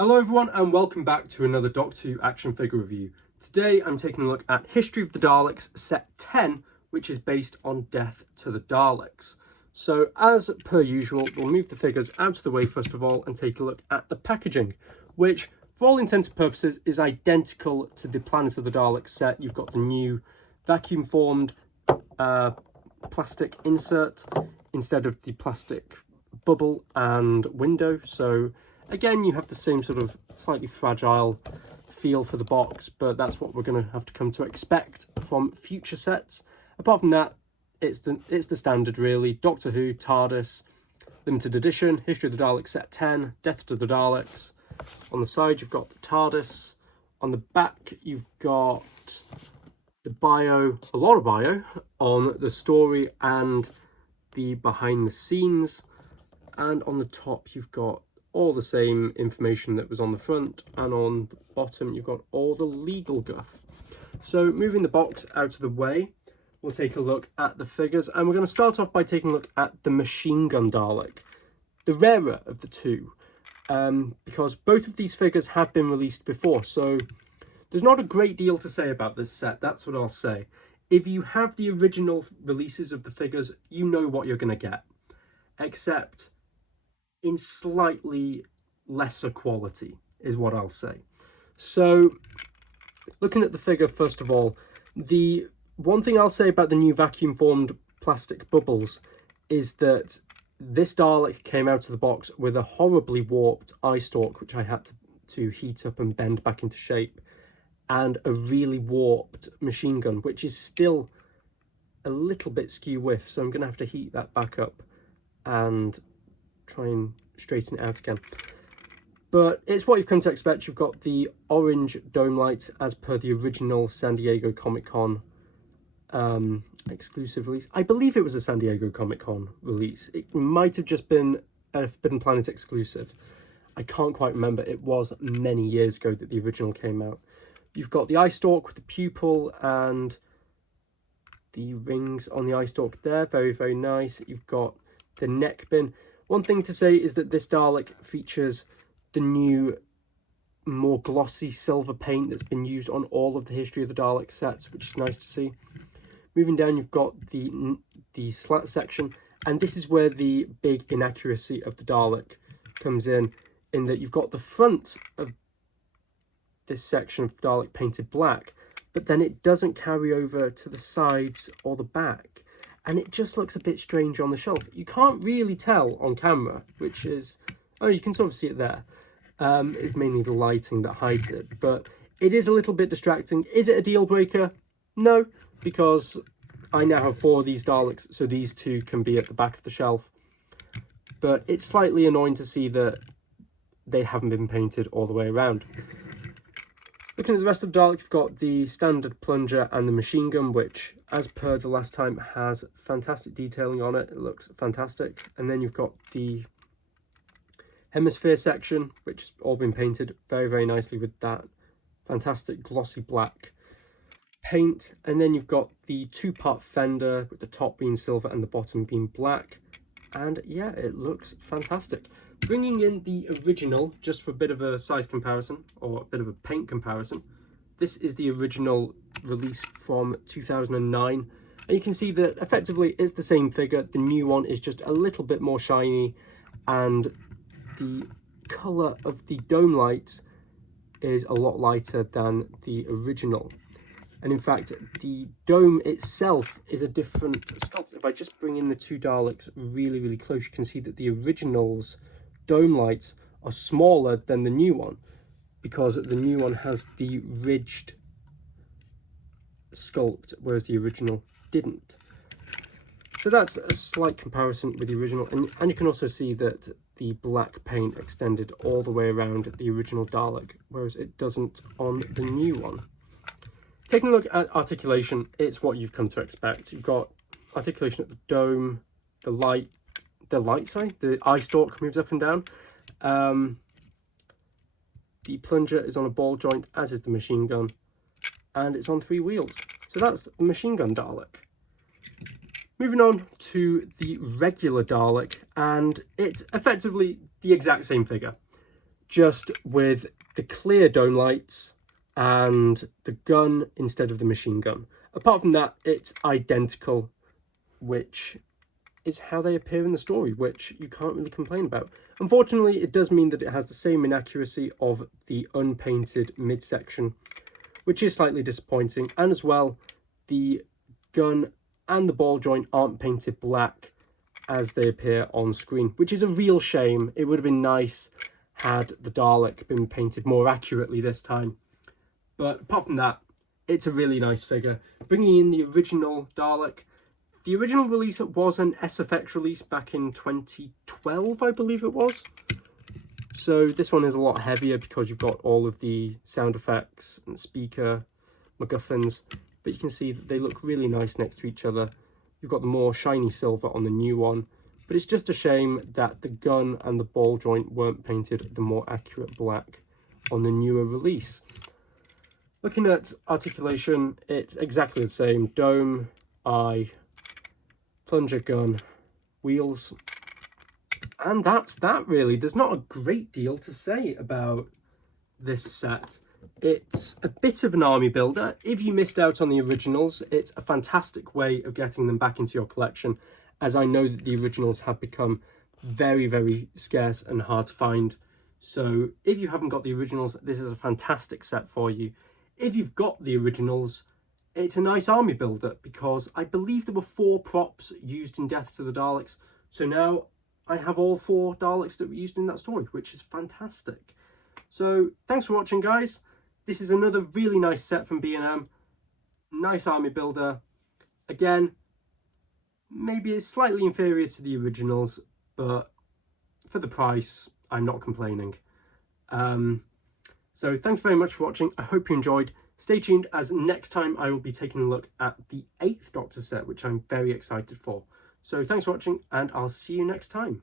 Hello everyone and welcome back to another Doctor Who action figure review. Today I'm taking a look at History of the Daleks set 10, which is based on Death to the Daleks. So as per usual, we'll move the figures out of the way first of all and take a look at the packaging, which for all intents and purposes is identical to the Planet of the Daleks set. You've got the new vacuum formed plastic insert instead of the plastic bubble and window. So again, you have the same sort of slightly fragile feel for the box, but that's what we're going to have to come to expect from future sets. Apart from that, it's the standard really. Doctor Who, TARDIS, limited edition, History of the Daleks set 10, Death to the Daleks. On the side, you've got the TARDIS. On the back, you've got the bio, a lot of bio, on the story and the behind the scenes. And on the top, you've got all the same information that was on the front, and on the bottom you've got all the legal guff. So moving the box out of the way, we'll take a look at the figures, and we're going to start off by taking a look at the machine gun Dalek, the rarer of the two, because both of these figures have been released before, so there's not a great deal to say about this set. That's what I'll say. If you have the original releases of the figures, you know what you're going to get, except in slightly lesser quality is what I'll say. So looking at the figure, first of all, the one thing I'll say about the new vacuum formed plastic bubbles is that this Dalek came out of the box with a horribly warped eye stalk, which I had to heat up and bend back into shape, and a really warped machine gun, which is still a little bit skew whiff, so I'm going to have to heat that back up and try and straighten it out again. But it's what you've come to expect. You've got the orange dome lights as per the original San Diego Comic-Con exclusive release. I believe it was a San Diego Comic-Con release. It might have just been a Forbidden Planet exclusive. I can't quite remember. It was many years ago that the original came out. You've got the eye stalk with the pupil and the rings on the eye stalk there. Very, very nice. You've got the neck bin. One thing to say is that this Dalek features the new, more glossy silver paint that's been used on all of the History of the Dalek sets, which is nice to see. Moving down, you've got the slat section, and this is where the big inaccuracy of the Dalek comes in that you've got the front of this section of Dalek painted black, but then it doesn't carry over to the sides or the back. And it just looks a bit strange on the shelf. You can't really tell on camera, which is... Oh, you can sort of see it there. It's mainly the lighting that hides it. But it is a little bit distracting. Is it a deal breaker? No, because I now have 4 of these Daleks, so these 2 can be at the back of the shelf. But it's slightly annoying to see that they haven't been painted all the way around. Looking at the rest of the Dalek, you've got the standard plunger and the machine gun, which, as per the last time, has fantastic detailing on it. It looks fantastic. And then you've got the hemisphere section, which has all been painted very, very nicely with that fantastic glossy black paint. And then you've got the 2-part fender, with the top being silver and the bottom being black. And yeah, it looks fantastic. Bringing in the original, just for a bit of a size comparison, or a bit of a paint comparison, this is the original release from 2009. And you can see that effectively it's the same figure. The new one is just a little bit more shiny, and the colour of the dome lights is a lot lighter than the original. And in fact, the dome itself is a different sculpt. If I just bring in the 2 Daleks really, really close, you can see that the original's dome lights are smaller than the new one, because the new one has the ridged sculpt, whereas the original didn't. So that's a slight comparison with the original, and you can also see that the black paint extended all the way around the original Dalek, whereas it doesn't on the new one. Taking a look at articulation, it's what you've come to expect. You've got articulation at the dome, the eye stalk moves up and down. The plunger is on a ball joint, as is the machine gun, and it's on 3 wheels. So that's the machine gun Dalek. Moving on to the regular Dalek, and it's effectively the exact same figure. just with the clear dome lights and the gun instead of the machine gun. Apart from that, it's identical, which is how they appear in the story, which you can't really complain about. Unfortunately, it does mean that it has the same inaccuracy of the unpainted midsection, which is slightly disappointing. And as well, the gun and the ball joint aren't painted black as they appear on screen, which is a real shame. It would have been nice had the Dalek been painted more accurately this time. But apart from that, it's a really nice figure. Bringing in the original Dalek. The original release was an SFX release back in 2012, I believe it was. So this one is a lot heavier because you've got all of the sound effects and speaker MacGuffins. But you can see that they look really nice next to each other. You've got the more shiny silver on the new one. But it's just a shame that the gun and the ball joint weren't painted the more accurate black on the newer release. Looking at articulation, it's exactly the same. Dome, eye, plunger gun, wheels. And that's that really. There's not a great deal to say about this set. It's a bit of an army builder. If you missed out on the originals, it's a fantastic way of getting them back into your collection, as I know that the originals have become very, very scarce and hard to find. So if you haven't got the originals, this is a fantastic set for you. If you've got the originals, it's a nice army builder, because I believe there were 4 props used in Death to the Daleks. So now I have all 4 Daleks that were used in that story, which is fantastic. So thanks for watching, guys. This is another really nice set from B&M. Nice army builder. Again, maybe it's slightly inferior to the originals, but for the price, I'm not complaining. So thanks very much for watching. I hope you enjoyed. Stay tuned, as next time I will be taking a look at the 8th Doctor set, which I'm very excited for. So thanks for watching, and I'll see you next time.